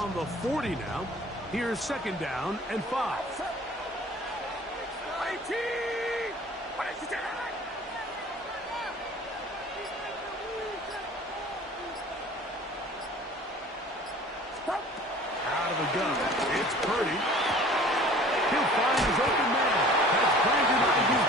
on the 40 now. Here's second down and 5. Out of the gun. It's Purdy. He'll find his open man. That's Brandon Ayuk.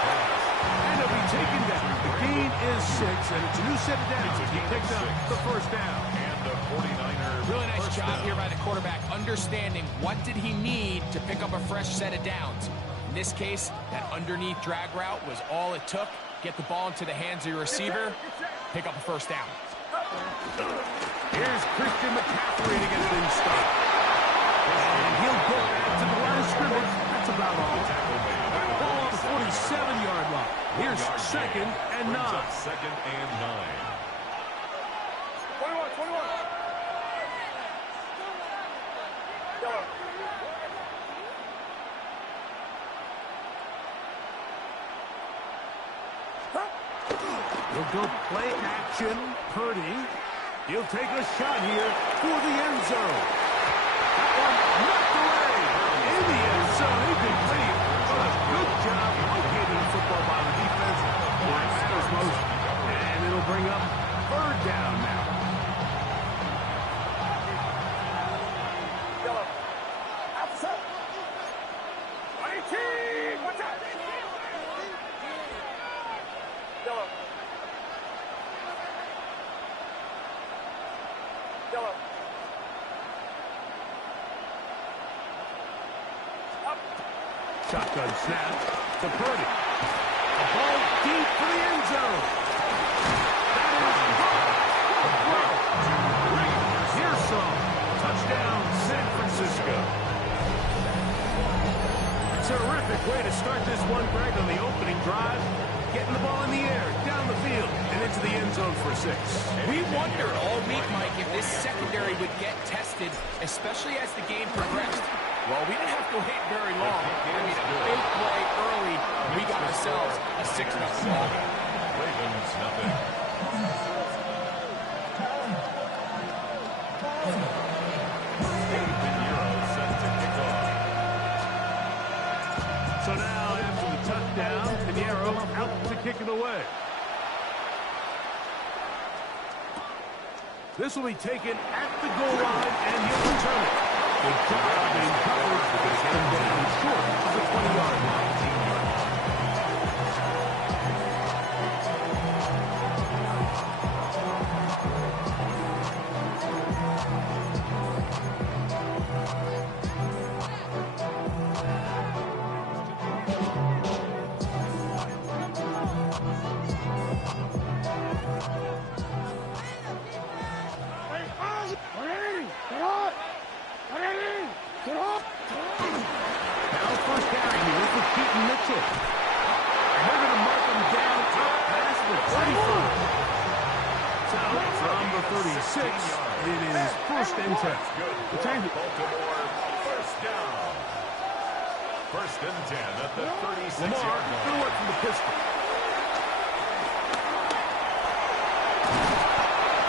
And he'll be taken down. The gain is 6, and it's a new set of downs. He picked up the first down. And the 49ers. Really nice job here by the quarterback, understanding what did he need to pick up a fresh set of downs. In this case, that underneath drag route was all it took. Get the ball into the hands of your receiver, pick up a first down. Here's Christian McCaffrey to get things started. And he'll get back to the line of scrimmage. That's about all. Ball on the 47-yard line. Here's second and 9. Second and 9. 21. He'll go play action. Purdy. He'll take a shot here for the end zone. That one knocked away. In the end zone. He could lead. What a good job locating the football by the defense where it matters most. And it'll bring up third down now. Shotgun snap to Purdy. The ball deep for the end zone. That is here's some. Touchdown, San Francisco. Terrific way to start this one, Greg, on the opening drive. Getting the ball in the air, down the field, and into the end zone for 6. We wondered all week, Mike, if this secondary would get tested, especially as the game progressed. Well, we didn't have to wait very long. I mean, a big play early, we got ourselves a 6-0 ball game. Ravens, nothing. So now, after the touchdown, Pinheiro out to kick it away. This will be taken at the goal line, and he'll return it. Good job being covered because he'll down short of the 20-yard line. First and 10 at the 36-yard Lamar, line. good work from the pistol.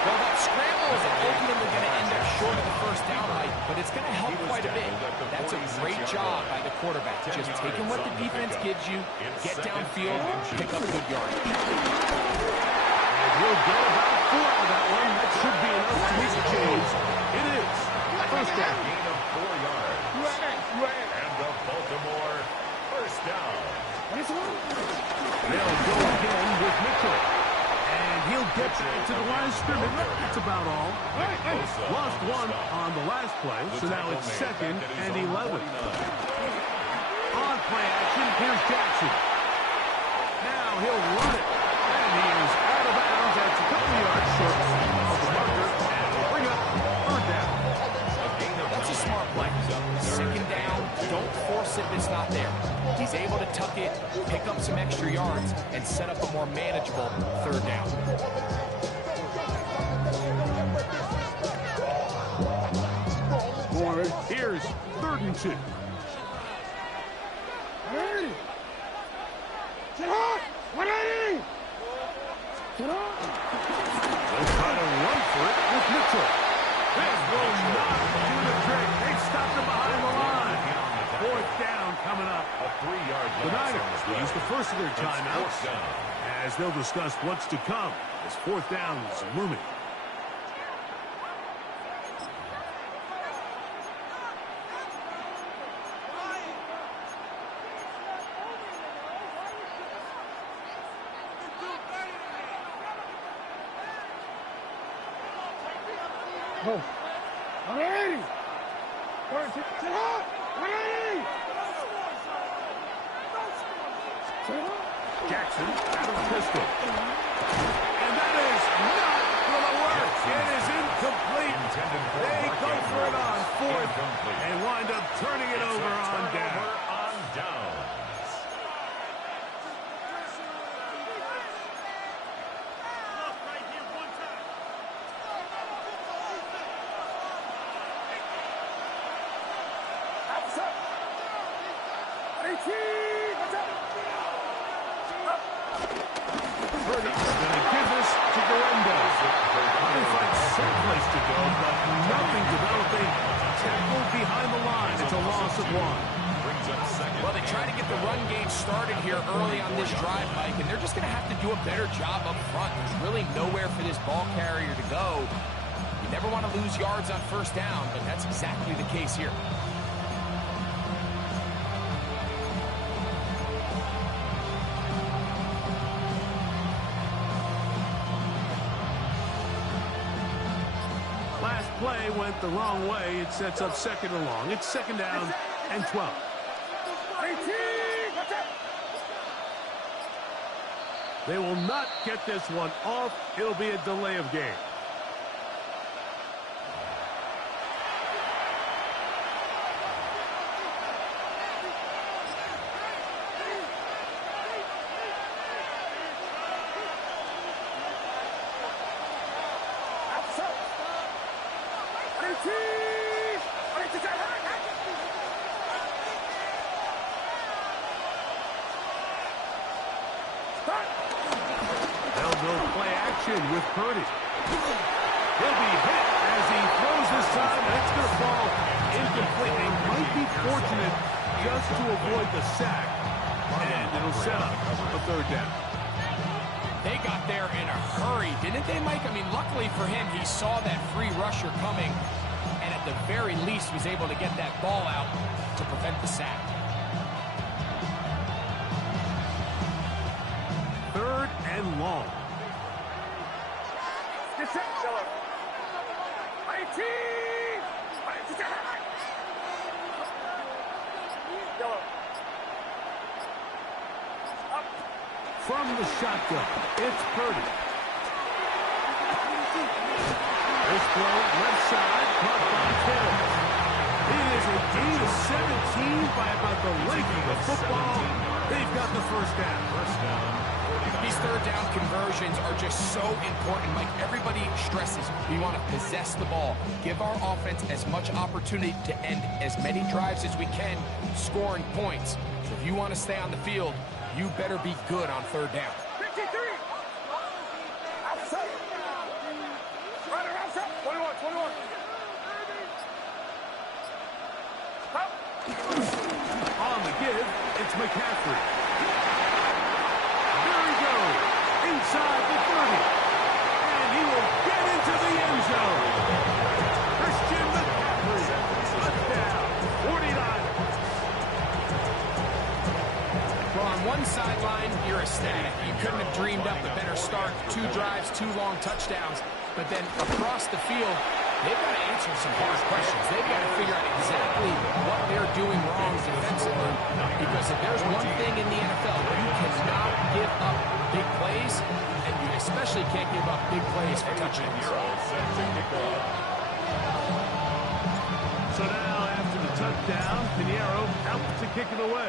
Well, that scramble is ultimately going to end up short of the first down, Mike, but it's going to help quite a bit. That's a great job by the quarterback. Just taking what the defense gives you, get downfield, pick up good yardage. And he'll get about 4 out of that one. That should be enough to make the change. It is. First down. Gain of 4 yards. And the Baltimore first down. They'll go again with Mitchell. And he'll get back to the line of scrimmage. That's about all. Lost one on the last play, so now it's second and 11. On play action, here's Jackson. Now he'll run it. And he is out of bounds. That's a couple yards short of the marker. And will bring up third down. That's a smart play. Second down, don't force it if it's not there. He's able to tuck it, pick up some extra yards, and set up a more manageable third down. Here's 3rd and 2. They'll try to run for it with Mitchell. This will not do the trick. They stopped him behind the line. Fourth down coming up. A 3-yard The loss. Niners will use the first of their timeouts as they'll discuss what's to come as fourth down is looming. Go. 180. 180. Jackson out of the pistol. And that is not going to work. It is incomplete. They go for it on fourth and wind up turning it over on down. On downs. Purdy's going to give this to Garendo. Trying to find some place to go, but nothing developing. Tackled behind the line. It's a loss of one. Brings up second. Well, they try to get the run game started here early on this drive, Mike, and they're just going to have to do a better job up front. There's really nowhere for this ball carrier to go. You never want to lose yards on first down, but that's exactly the case here. Last play went the wrong way. It sets up second and long. It's second down and 12. They will not get this one off. It'll be a delay of game. They'll go play action with Purdy. He'll be hit as he throws this time, and it's going to fall incomplete. They might be fortunate just to avoid the sack, and it'll set up a third down. They got there in a hurry, didn't they, Mike? I mean, luckily for him, he saw that free rusher coming, and at the very least was able to get that ball out to prevent the sack. Third and long. From the shotgun, it's Purdy. This throw, left side, caught by Kittle. It is a gain of 17 by about the length of the football. They've got the first down. These third down conversions are just so important, Mike. Everybody stresses we want to possess the ball, give our offense as much opportunity to end as many drives as we can, scoring points. So if you want to stay on the field, you better be good on third down. 53. Outside. Runner outside. 21. On the give, it's McCaffrey. There he goes, inside the 30. And he will get into the end zone. Christian McCaffrey, touchdown, 49. Well, on one sideline, you're ecstatic. You couldn't have dreamed up a better start. 2 drives, 2 long touchdowns. But then across the field, they've got to answer some hard questions. They've got to figure out exactly what they're doing wrong defensively. Because if there's one thing in the NFL, you cannot give up big plays, and you especially can't give up big plays for touchdowns. So now, after the touchdown, Pinheiro out to kick it away.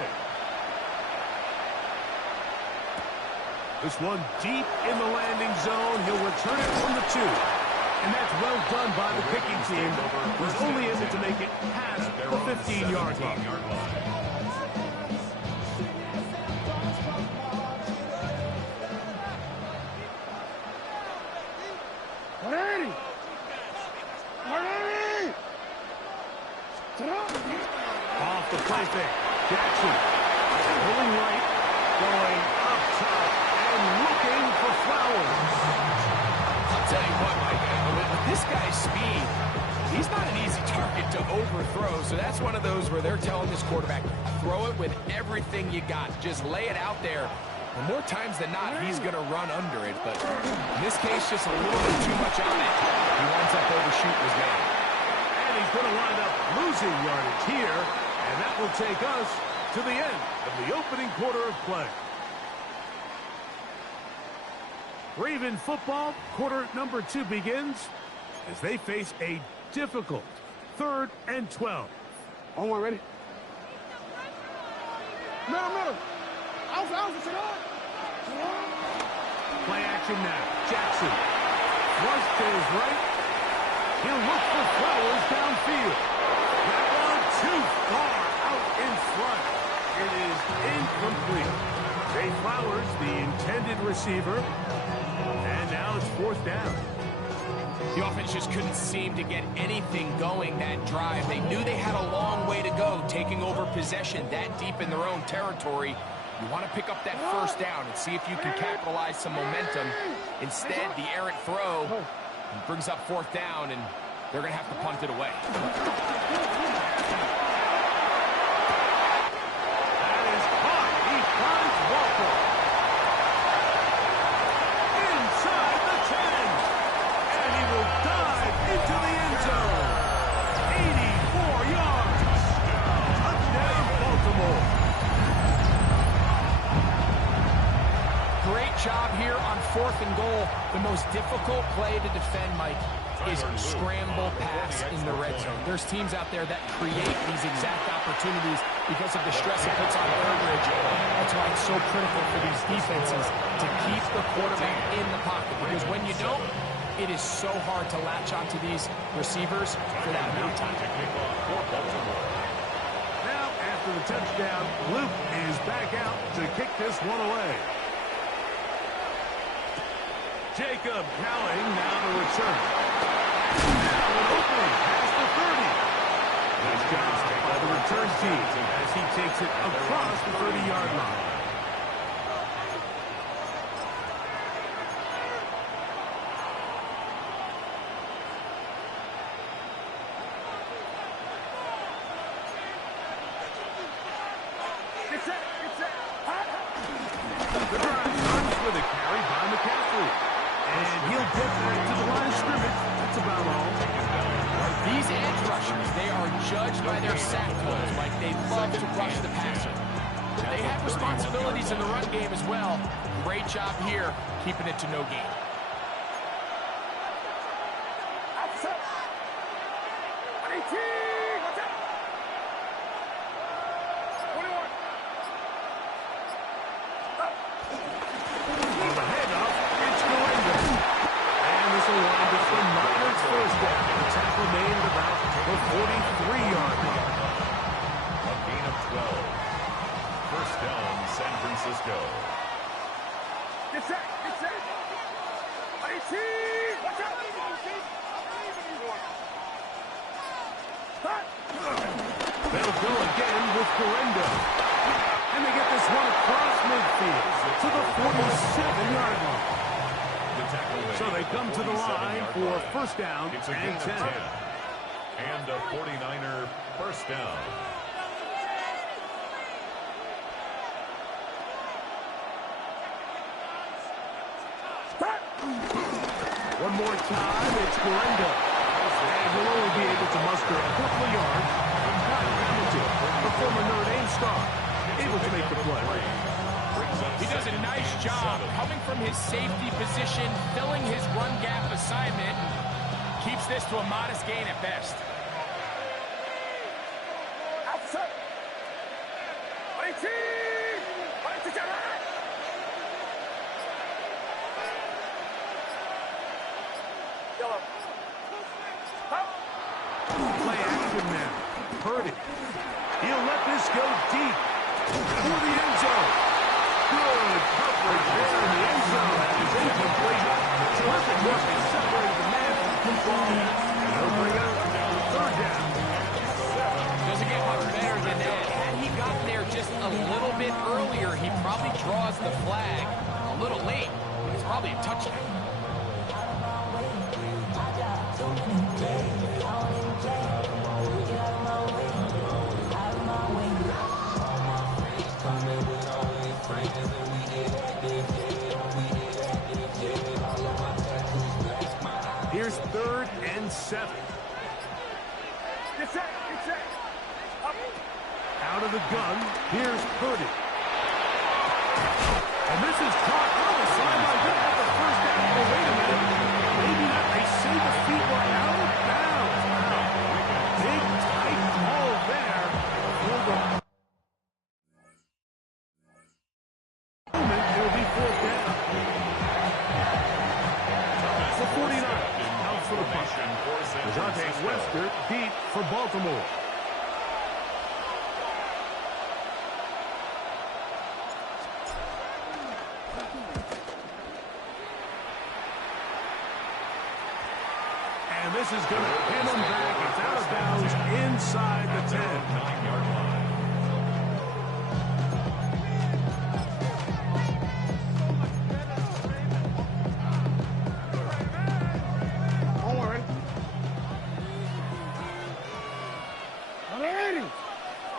This one deep in the landing zone. He'll return it from the 2. And that's well done by the kicking team, who's only able to make it past the 15-yard line. Ready. Off the play fake. Jackson. Pulling right. Going up top. And looking for Flowers. I'll tell you what, Mike, with this guy's speed, he's not an easy target to overthrow. So that's one of those where they're telling this quarterback, throw it with everything you got. Just lay it out there. And more times than not, he's going to run under it. But in this case, just a little bit too much on it. He winds up overshooting his man. And he's going to wind up losing yardage here. And that will take us to the end of the opening quarter of play. Raven football, quarter number 2 begins as they face a difficult 3rd and 12. On one, ready? Middle. Out, sit up. Play action now. Jackson. Flush to his right. He'll look for Flowers downfield. That one too far out in front. It is incomplete. Zay Flowers, the intended receiver. And now it's 4th down. The offense just couldn't seem to get anything going that drive. They knew they had a long way to go, taking over possession that deep in their own territory. You want to pick up that 1st down and see if you can capitalize some momentum. Instead, the errant throw brings up 4th down, and they're going to have to punt it away. That is caught. He finds Walker. Inside the 10. And he will dive into the end zone. 84 yards. Touchdown, Baltimore. Great job here on 4th and goal. The most difficult play to defend, Mike, is scramble pass in the red zone. There's teams out there that create these exact opportunities because of the stress it puts on coverage. That's why it's so critical for these defenses to keep the quarterback in the pocket, because when you don't, it is so hard to latch onto these receivers for that amount of time. Now, after the touchdown, Luke is back out to kick this one away. Jacob Cowing now to return. Now an opening past the 30. Nice job by the return team as he takes it across the 30-yard line. The drive runs with a carry by McCaffrey. And he'll get back to the line of scrimmage. That's about all. These edge rushers, they are judged by their sack totals. Like, they love to rush the passer. They have responsibilities in the run game as well. Great job here, keeping it to no gain. They'll go again with Correndo. And they get this one across midfield to the 47-yard line. So they come to the line for 1st down and 10. And a 49er 1st down. One more time, it's Correndo. And he'll only be able to muster a couple of yards. Kyle Hamilton, the former Notre Dame star, able to make the play. He does a nice job coming from his safety position, filling his run gap assignment. Keeps this to a modest gain at best. Play action now. Purdy. He'll let this go deep for the end zone. Good coverage there in the end zone. That is incomplete. Terrific work in separating the man from football. And they'll bring out 3rd down. doesn't get much better than that. Had he gotten there just a little bit earlier, he probably draws the flag a little late, but it's probably a touchdown. Here's 3rd and 7. Get set. Up. Out of the gun, here's Purdy. And this is caught on the sideline. Good at the first down. Oh, wait a minute. Maybe not. They say the feet were out of bounds. Big, tight call there. It'll be 4th down. The 49 out for the punt. Dejounte Wester deep for Baltimore. And this is going to pin him back. It's out of bounds inside the 10. 9-yard line.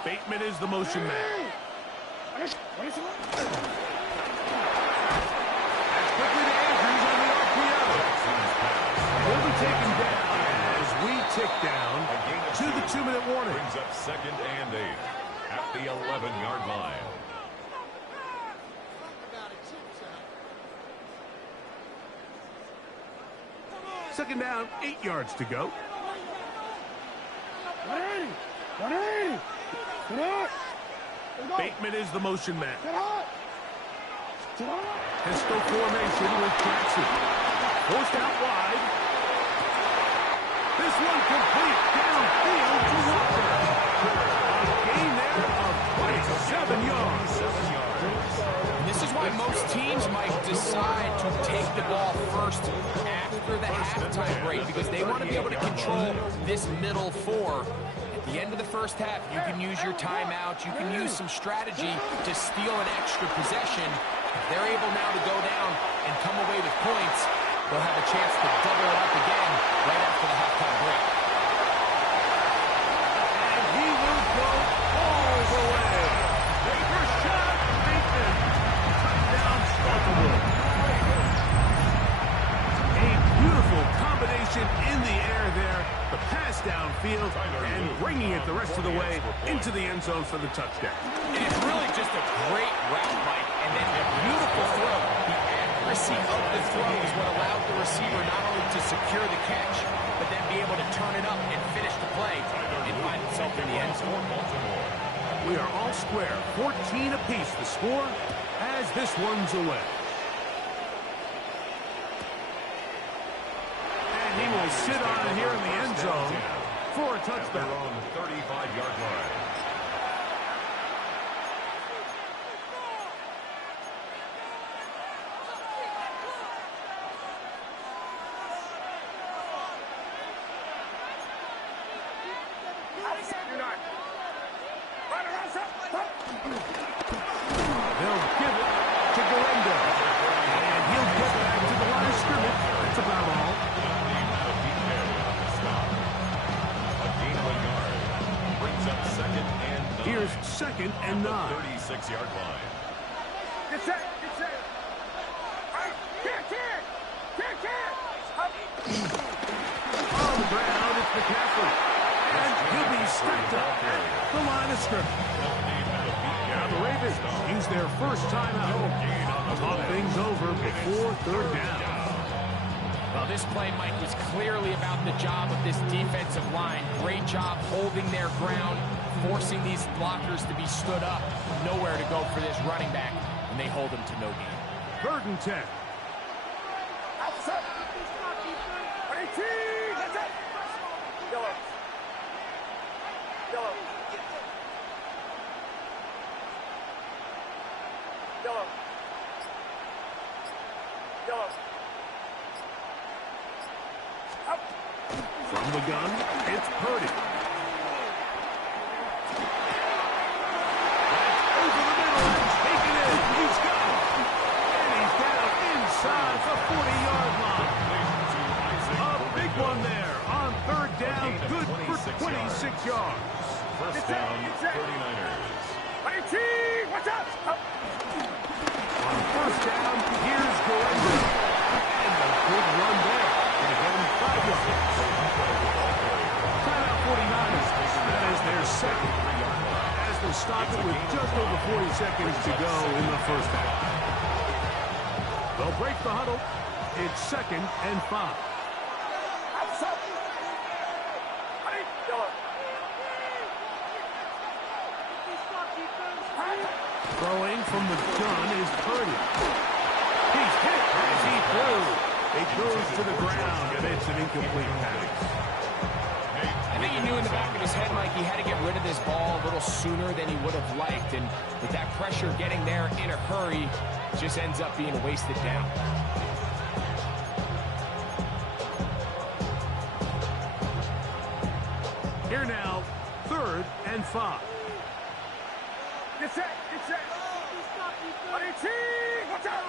Bateman is the motion man. That's quickly to Andrews on the RPO. He'll be taken down as we tick down to the 2-minute warning. Brings up 2nd and 8 at the 11-yard line. Second down, 8 yards to go. Bateman is the motion man. Pistol formation with Jackson. Forced out wide. This one complete downfield to Walker. A gain there of 27 yards. And this is why most teams might decide to take the ball first after the halftime break, because they want to be able to control this middle 4. At the end of the first half, you can use your timeout. You can use some strategy to steal an extra possession. If they're able now to go down and come away with points, they'll have a chance to double it up again right after the halftime break. And he will go all the way. Rashad Bateman. Touchdown, Baltimore. A beautiful combination in the air there. The pass downfield and bringing it the rest of the way into the end zone for the touchdown. And it's really just a great route, Mike, and then a beautiful throw. The accuracy of the throw is what allowed the receiver not only to secure the catch, but then be able to turn it up and finish the play and find himself in the end zone. We are all square, 14 apiece the score as this one's away. He will sit on here in the end zone for a touchdown. On the 35-yard line. They'll give it to Galendo. And he'll get back to the line of scrimmage. That's about all. Here's 2nd and 9. 36-yard line. Get set. On the ground, it's McCaffrey. And he'll be stacked up at the line of scrimmage. Now the Ravens use their first timeout. Talk things over before 3rd down. Well, this play, Mike, was clearly about the job of this defensive line. Great job holding their ground, forcing these blockers to be stood up. Nowhere to go for this running back, and they hold him to no gain. 3rd and 10. From the gun, it's Purdy. 26 yards. First down, 39ers. Watch out! Up. On first down, here's Gorenda. And a good run there. Gonna get him 5 yards. Timeout 49ers. That is their second. As they stop it with just over 40 seconds to go in the first half. They'll break the huddle. It's 2nd and 5. Throwing from the gun is Purdy. He's hit as he threw. It goes to the ground, and it's an incomplete pass. I think he knew in the back of his head, Mike, he had to get rid of this ball a little sooner than he would have liked. And with that pressure getting there in a hurry, it just ends up being wasted down. Here now, 3rd and 5. Get set! Get set! Watch out!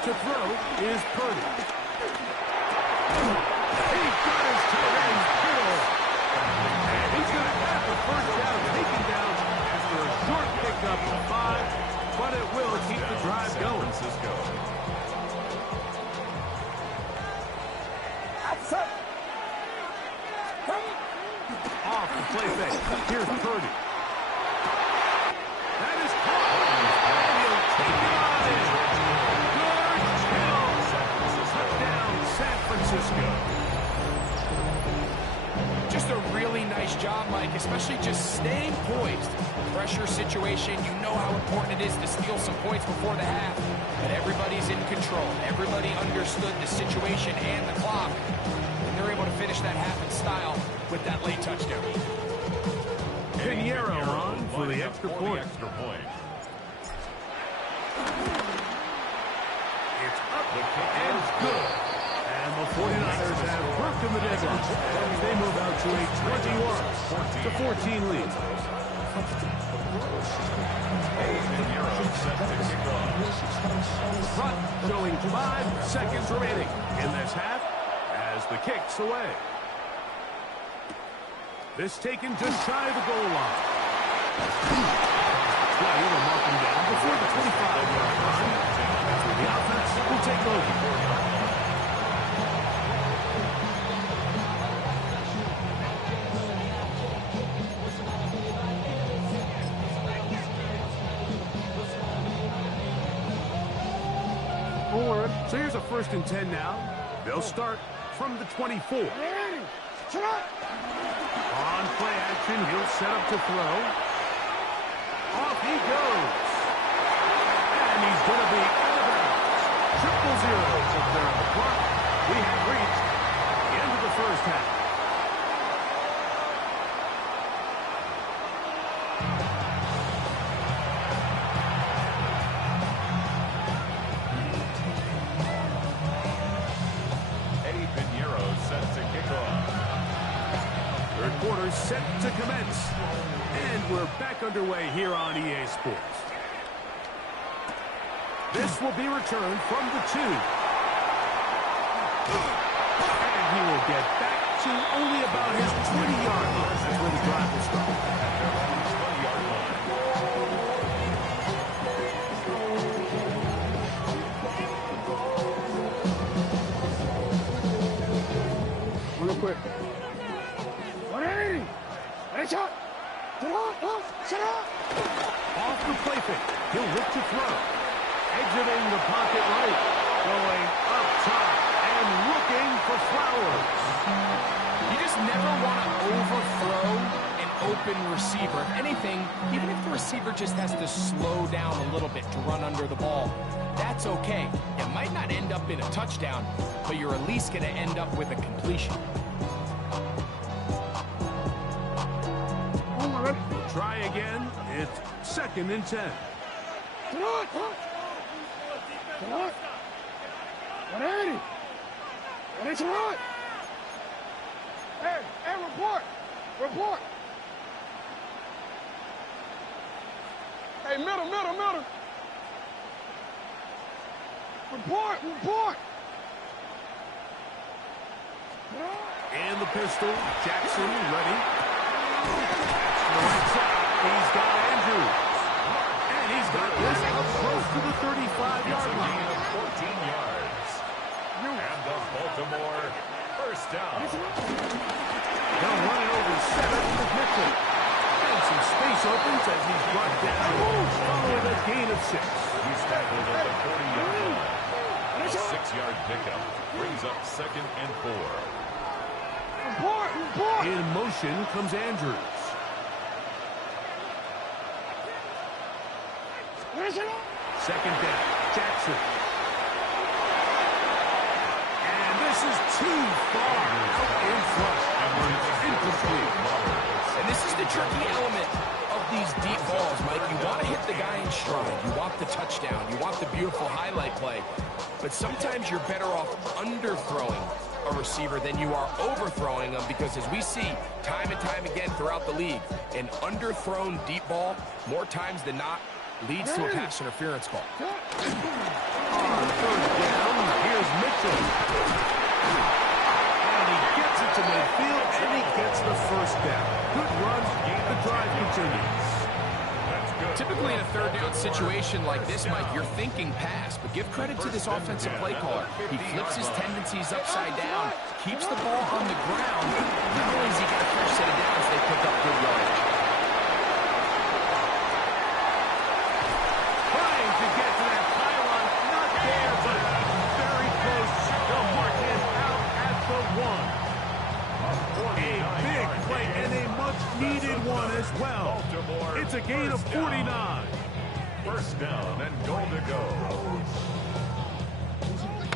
To throw is Purdy. He got his tight end middle. And he's going to have the first down taken down after a short pickup of 5, but it will keep the drive going. Off the play fake. Here's Purdy. That is caught. And he'll take it on in. Touchdown, San Francisco. Just a really nice job, Mike, especially just staying poised. Pressure situation, you know how important it is to steal some points before the half. But everybody's in control. Everybody understood the situation and the clock. And they're able to finish that half in style with that late touchdown. Pinheiro on for the extra point. It's up and it's good. And the 49ers have broken the deadline as they move out to a 21-14 lead. Front showing 5 seconds remaining in this half as the kick's away. This taken just shy of the goal line. Play will mark him down before the 25-yard line. The offense will take over. So here's a 1st and 10 now. They'll start from the 24. On play action, he'll set up to throw. Off he goes. And he's going to be out of bounds. 0-0 up there on the clock. We have reached the end of the first half. Set to commence. And we're back underway here on EA Sports. This will be returned from the 2. And he will get back to only about his 20-yard line. That's where the drive will start. Real quick. Off the play fake. He'll look to throw. Exiting the pocket right. Going up top and looking for Flowers. You just never want to overthrow an open receiver. If anything, even if the receiver just has to slow down a little bit to run under the ball, that's okay. It might not end up in a touchdown, but you're at least going to end up with a completion. Try again. It's 2nd and 10. Come on. 180. And it's a run. Hey, report. Hey, middle. Report. And the pistol. Jackson ready. To the right side. He's got Andrews. And he's got this up close to the 35-yard line. 14 yards. And the Baltimore first down. Now running over the center with Mitchell. And some space opens as he's brought down following a gain of 6. He's tackled at the 40-yard line. A 6-yard pickup brings up 2nd and 4. In motion comes Andrews. Second down, Jackson. And this is too far out in front. Incomplete. And this is the tricky element of these deep balls, Mike. You want to hit the guy in stride. You want the touchdown. You want the beautiful highlight play. But sometimes you're better off underthrowing a receiver than you are overthrowing them, because as we see time and time again throughout the league, an underthrown deep ball, more times than not, leads to a pass interference call. On third down, here's Mitchell. And he gets it to midfield, and he gets the first down. Good run, the drive continues. Typically in a third down situation like this, Mike, you're thinking pass, but give credit to this offensive play caller. He flips his tendencies upside down, keeps the ball on the ground. Not only does he get a fresh set of downs, they pick up good yardage. Trying to get to that pylon, not there, but very close. They'll mark him out at the 1. A big play and a much-needed one as well. It's a gain of 49. First down and goal to go.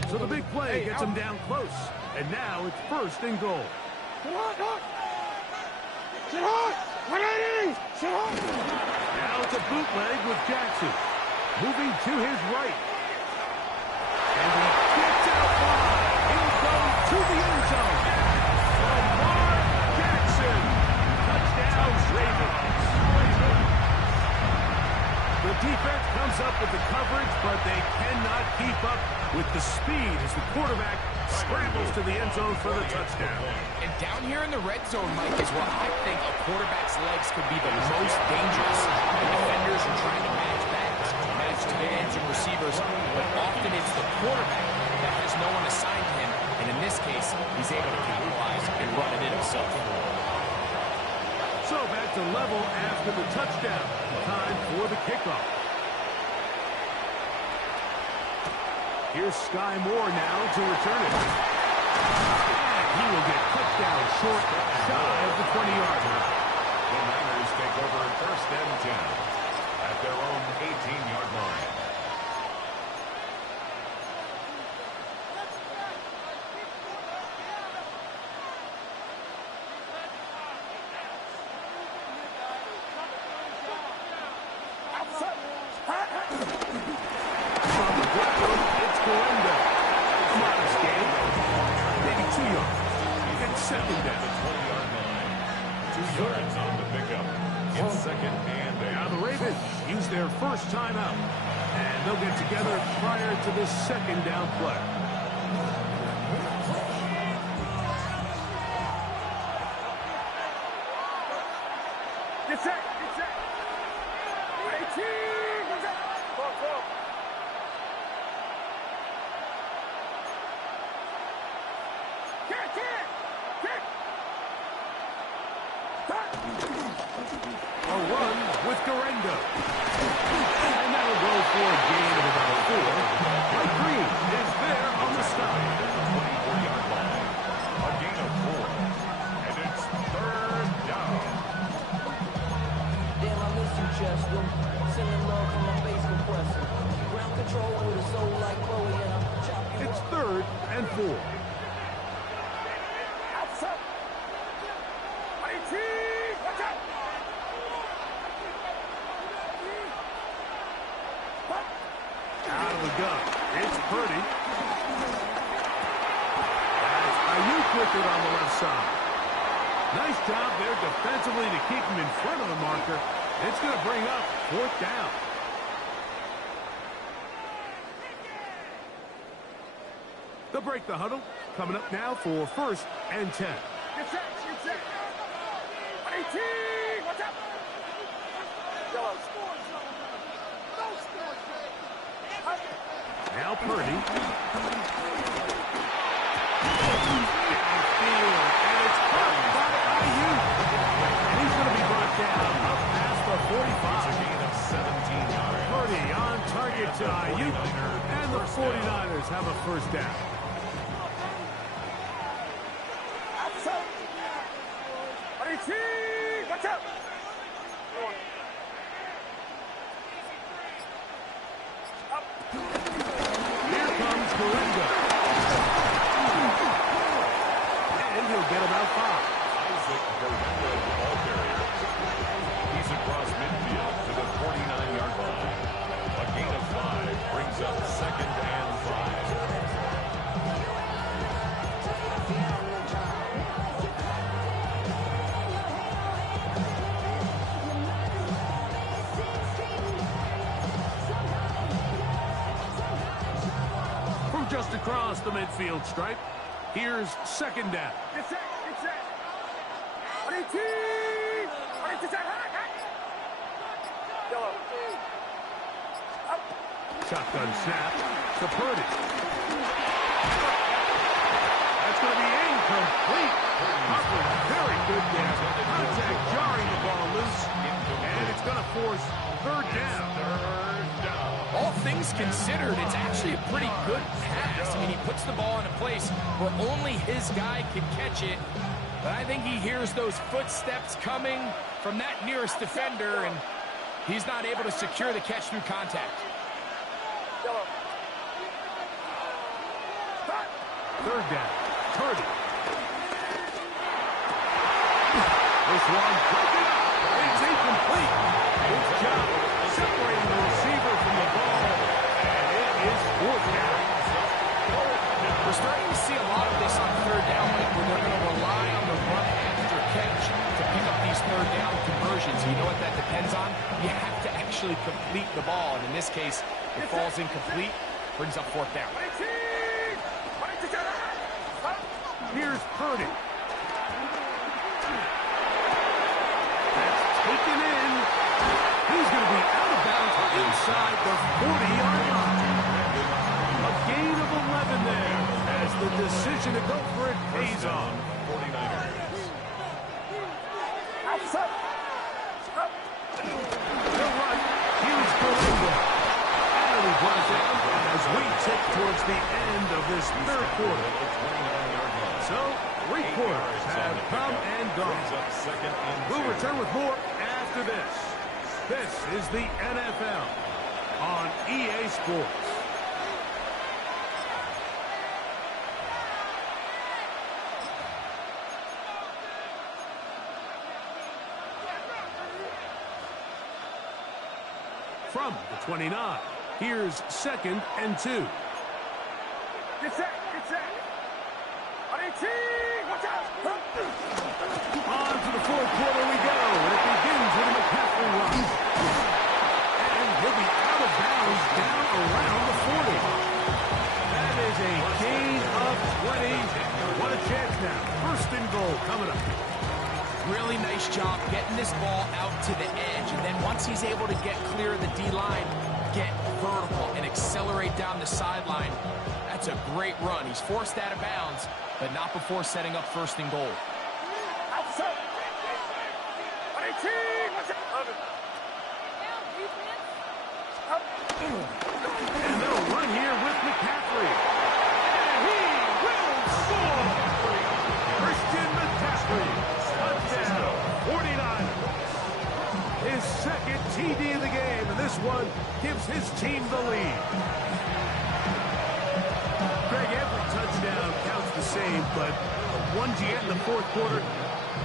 So the big play gets him down close. And now it's 1st and goal. Now it's a bootleg with Jackson. Moving to his right. And he gets out wide. He'll go to the end zone. Lamar Jackson. Touchdown, Ravens. The defense comes up with the coverage, but they cannot keep up with the speed as the quarterback scrambles to the end zone for the touchdown. And down here in the red zone, Mike, is where I think a quarterback's legs could be the most dangerous. The defenders are trying to match backs, match tight ends and receivers, but often it's the quarterback that has no one assigned to him, and in this case, he's able to capitalize and run it in himself. So back to level after the touchdown. Time for the kickoff. Here's Sky Moore now to return it. And he will get touchdown short, shy of the 20-yard line. The Niners take over 1st and 10 at their own 18-yard line. Their first time out, and they'll get together prior to the 2nd down play. Get set, get set. 18, get set. Go. A run with Garendo. And that'll go for a gain of about 4. Mike Green is there on the stop. 24-yard line. A gain of 4. And it's 3rd down. Damn, I miss you, Chester. Sending love from my bass compressor. Ground control with a soul like Bowie, and I'm chopping. It's 3rd and 4. Out of the gun. It's Purdy. That's Ayuk with it on the left side. Nice job there defensively to keep him in front of the marker. It's going to bring up 4th down. They'll break the huddle. coming up now for 1st and 10. Get set, get set. 18, watch out. Yellow. Now Purdy. And it's caught by Ayuk. And he's going to be brought down up past the 45. A gain of 17 yards. Purdy on target to Ayuk. And the 49ers have a 1st down. Outside. 18, watch out. Here comes Garinga. And he'll get about 5. Isaac Garinga, the ball carrier. He's across midfield to the 49-yard line. A gain of 5 brings up 2nd and 5. From just across the midfield stripe, here's 2nd down. Get set, get set. 18, 18, Yellow. Shotgun snap to Purdy. That's going to be incomplete. Covered very good there. Contact jarring the ball loose. And it's going to force 3rd down. All things considered, it's actually a pretty good pass. I mean, he puts the ball in a place where only his guy can catch it. But I think he hears those footsteps coming from that nearest defender, and he's not able to secure the catch through contact. Yellow. 3rd down. Purdy. This one broken up. It's incomplete. Good job separating the receiver from the ball. And it is 4th down. We're starting to see a lot of this on 3rd down, Mike, where they're going to rely on the run after catch to pick up these 3rd down conversions. You know what that depends on? You have to actually complete the ball. And in this case, it falls incomplete, brings up 4th down. 18, 18, Here's Purdy. That's taken in. He's going to be out of bounds inside the 40-yard line. A gain of 11 there as the decision to go for it pays off. 49ers. outside. The run. Here's Garinga. And he runs it as we tick towards the end of this 3rd quarter. So, 3 quarters have come and gone. We'll return with more after this. This is the NFL on EA Sports. From the 29, here's 2nd and 2. Get set, get set. 18, watch out. On to the 4th quarter we go, and it begins with a McCaffrey run. And he'll be out of bounds down around the 40. That is a gain of 20. What a chance now. 1st and goal coming up. Really nice job getting this ball out to the edge, and then once he's able to get clear of the D-line, get vertical and accelerate down the sideline. That's a great run. He's forced out of bounds, but not before setting up 1st and goal. Outside. 18, watch out. And they'll run here with McCaffrey. And he will score! Christian McCaffrey, touchdown, 49. His 2nd TD of the game, and this one gives his team the lead. Greg, every touchdown counts the same, but the ones you get in the 4th quarter,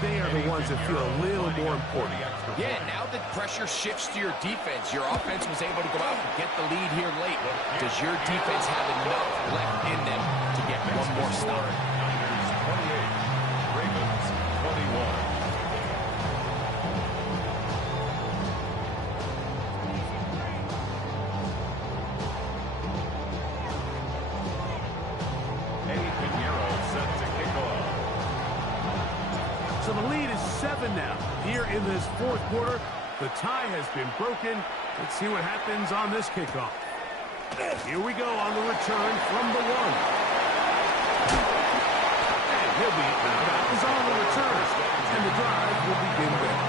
they are the ones that feel a little more important. Yeah, now that pressure shifts to your defense, your offense was able to go out and get the lead here late. Does your defense have enough left in them to get one more stop? 28, Ravens 21. Eddie Pinheiro 7 now. Here in this fourth quarter, the tie has been broken. Let's see what happens on this kickoff. Here we go on the return from the 1. And he'll be out of bounds on the return. And the drive will begin there.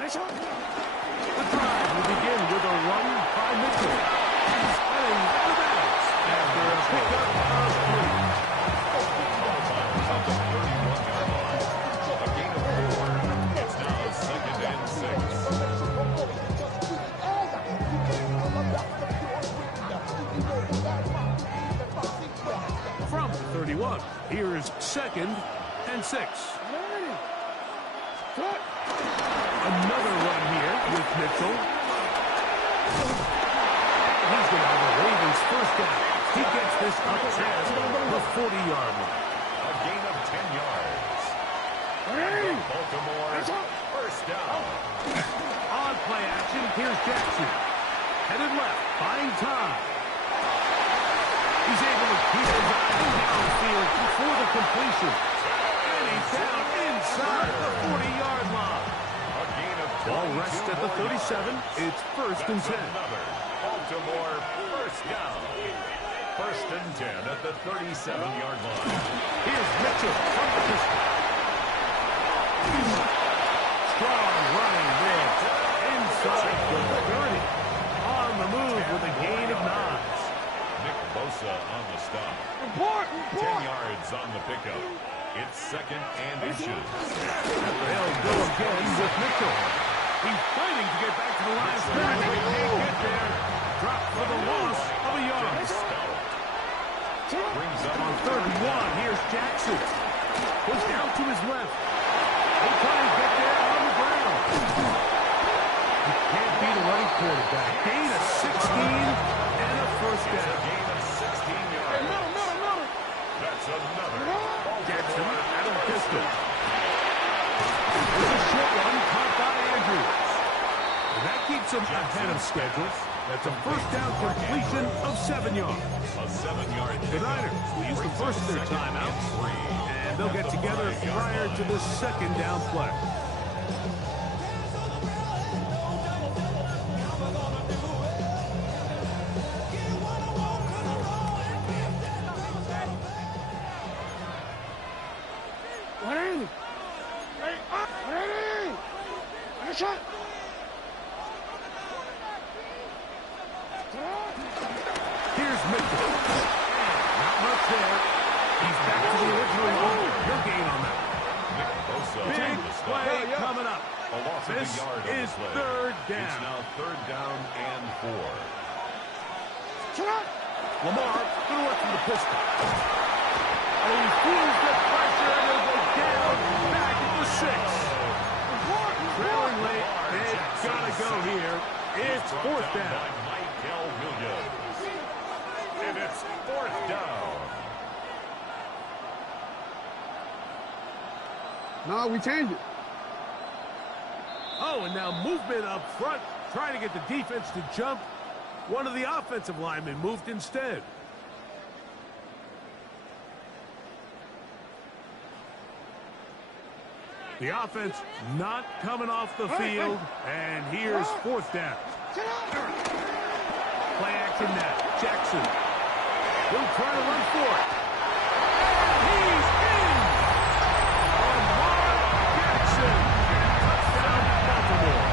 27-yard line. The drive will begin with a run by Mitchell. He's running out of bounds after a pickup of 3. On the 31-yard line. A gain of 4. It's now 2nd and 6. From the 31, here's 2nd and 6. Another run here with Mitchell. He's going to have the Ravens first down. He gets this up past the 40-yard line. A gain of 10 yards. Baltimore first down. On play action, here's Jackson. Headed left, buying time. He's able to keep his eyes downfield for the completion. And he's down inside the 40-yard line. Ball rests at the 37. It's 1st and 10. Baltimore first down. 1st and 10 at the 37-yard line. Here's Mitchell from the pistol. Strong running there. Inside the 30. On the move with a gain of 9. Nick Bosa on the stop. 10 yards on the pickup. It's 2nd and inches. They'll go again with Mitchell. He's fighting to get back to the line of scrimmage. He can't get there. Drop for the loss of a yard. Brings up On 3rd and 1, here's Jackson. Push down to his left. He'll try and get there on the ground. He can't beat a running quarterback. Gain of 16 and a first down. gain of 16 yards. That's another. Jackson out of the pistol. There's a short one caught by Andrews. And that keeps him ahead of schedule. That's a first down completion of 7 yards. A 7-yard The Niners will use the first of their timeouts, and they'll get together prior to the 2nd down play. Here's Mitchell. Not much there. He's back to the original line. No gain on that. Nick Bosa. Big play coming up. A loss of This a yard on is the play. 3rd It's down. now 3rd down and 4. Lamar going to work from the pistol. And he feels the pressure and he'll go down back at the 6. Trailing late. They've got to go here. It's 4th down. By Michael Williams. And it's 4th down. No, we changed it. Oh, and now movement up front, trying to get the defense to jump. One of the offensive linemen moved instead. The offense not coming off the field, and here's 4th down. Play action now. Jackson. He'll try to run for it. He's in! Lamar Jackson. Touchdown, Baltimore.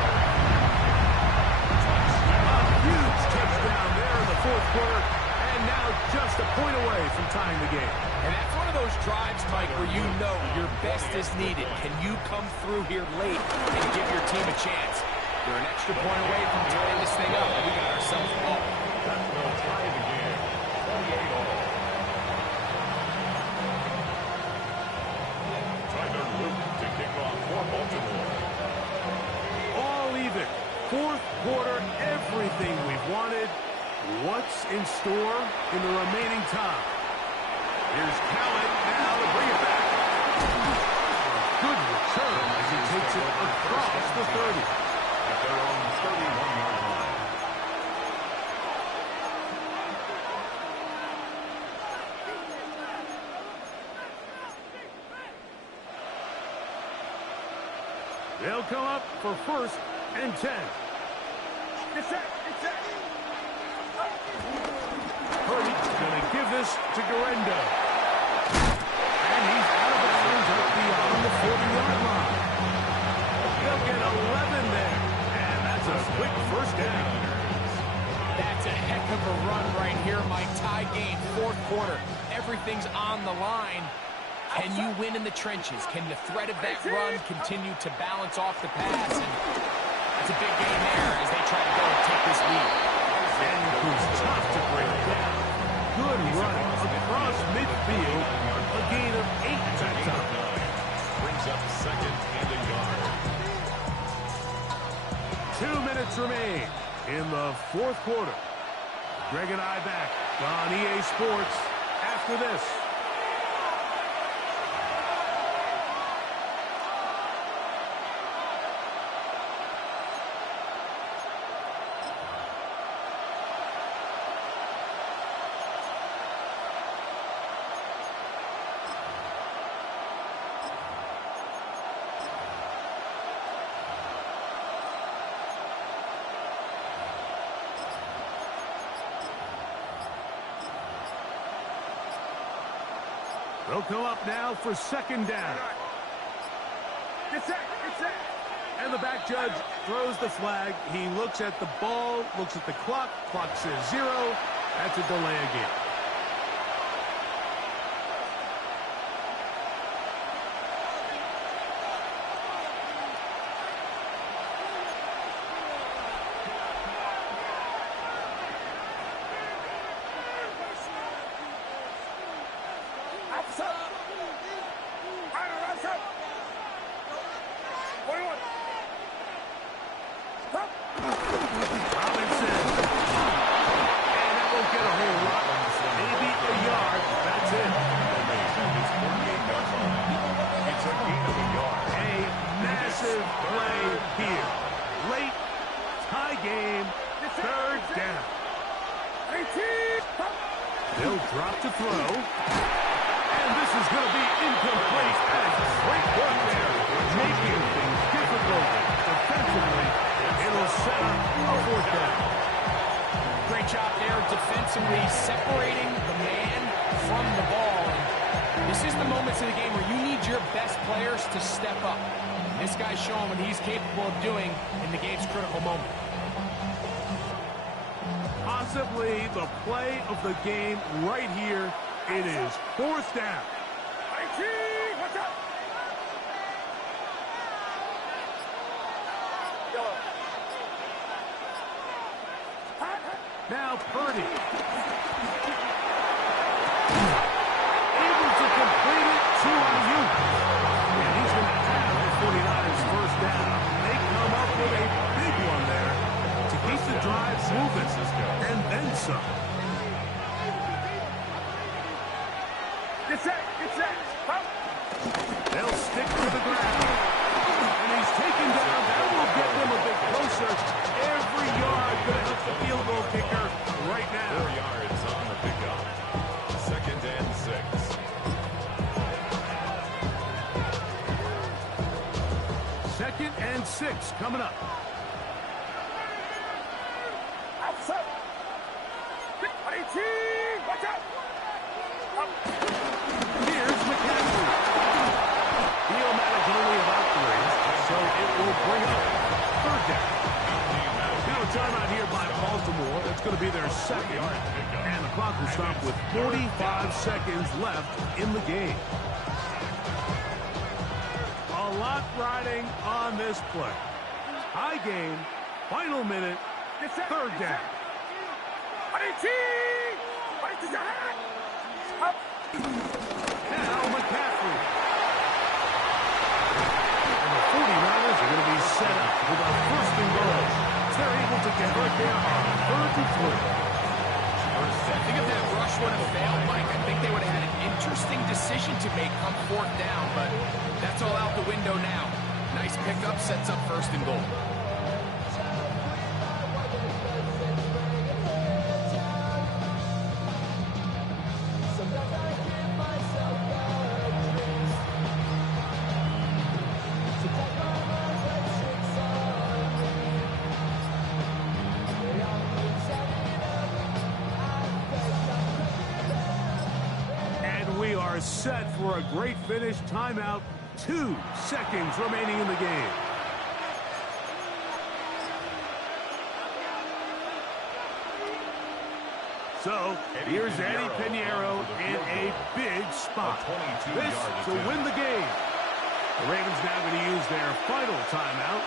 A huge touchdown there in the 4th quarter, and now just a point away from tying the game. And that's one of those drives, Mike, where you know your best is needed. Can you come through here late and give your team a chance? You're an extra point away from tying this thing up. We got ourselves a ball. That will tie the game. 28 all. Tyler Luke to kick off for Baltimore. All even. 4th quarter, everything we've wanted. What's in store in the remaining time? Here's Khaled now to bring it back. Good return as he takes it across the 30. At their own 31-yard line. They'll come up for 1st and 10. Purdy's going to give this to Garendo. And he's out of bounds up beyond the 40-yard line. They'll get 11 there. And that's a quick 1st down. That's a heck of a run right here, Mike. Tie game, 4th quarter. Everything's on the line. Can you win in the trenches? Can the threat of that run continue to balance off the pass? And that's a big game there as they try to go and take this lead. And it was tough to break down. Good run across midfield. A gain of 8 that time. Brings up 2nd and a yard. 2 minutes remain in the 4th quarter. Greg and I back on EA Sports after this. They'll come up now for 2nd down. And the back judge throws the flag. He looks at the ball, looks at the clock. Clock says 0. That's a delay again. They'll drop to throw. And this is going to be incomplete. Great work there, making things difficult defensively. It'll set up a 4th down. Great job there defensively, separating the man from the ball. This is the moments of the game where you need your best players to step up. This guy's showing what he's capable of doing in the game's critical moment. Possibly the play of the game right here. It is 4th down. Now Purdy. Able to complete it to Ayuk. And he's going to have the 49ers 1st down. They come up with a big one there to keep the drive moving. And then some. They'll stick to the ground. And he's taken down. That will get them a bit closer. Every yard going to help the field goal kicker right now. 4 yards on the pickup. 2nd and 6. 2nd and 6 coming up. Here's McCaffrey. Neomatic only about 3, so it will bring up 3rd down. Now a timeout here by Baltimore. That's going to be their 2nd. And the clock will stop with 45 seconds left in the game. A lot riding on this play. High game, final minute, 3rd down. Now McCaffrey. And the 49ers are going to be set up with a 1st and goal. They're able to get right there on 3rd and 3. sets up first and goal. We are set for a great finish. Timeout. 2 seconds remaining in the game. So, here's Eddie Pinheiro in a big spot. This to win the game. The Ravens now going to use their final timeout.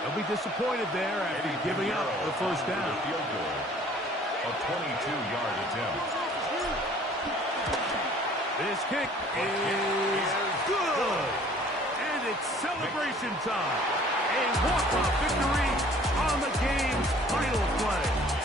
They'll be disappointed there after giving up the first down. A 22-yard attempt. This kick is good. And it's celebration time. A walk-off victory on the game's final play.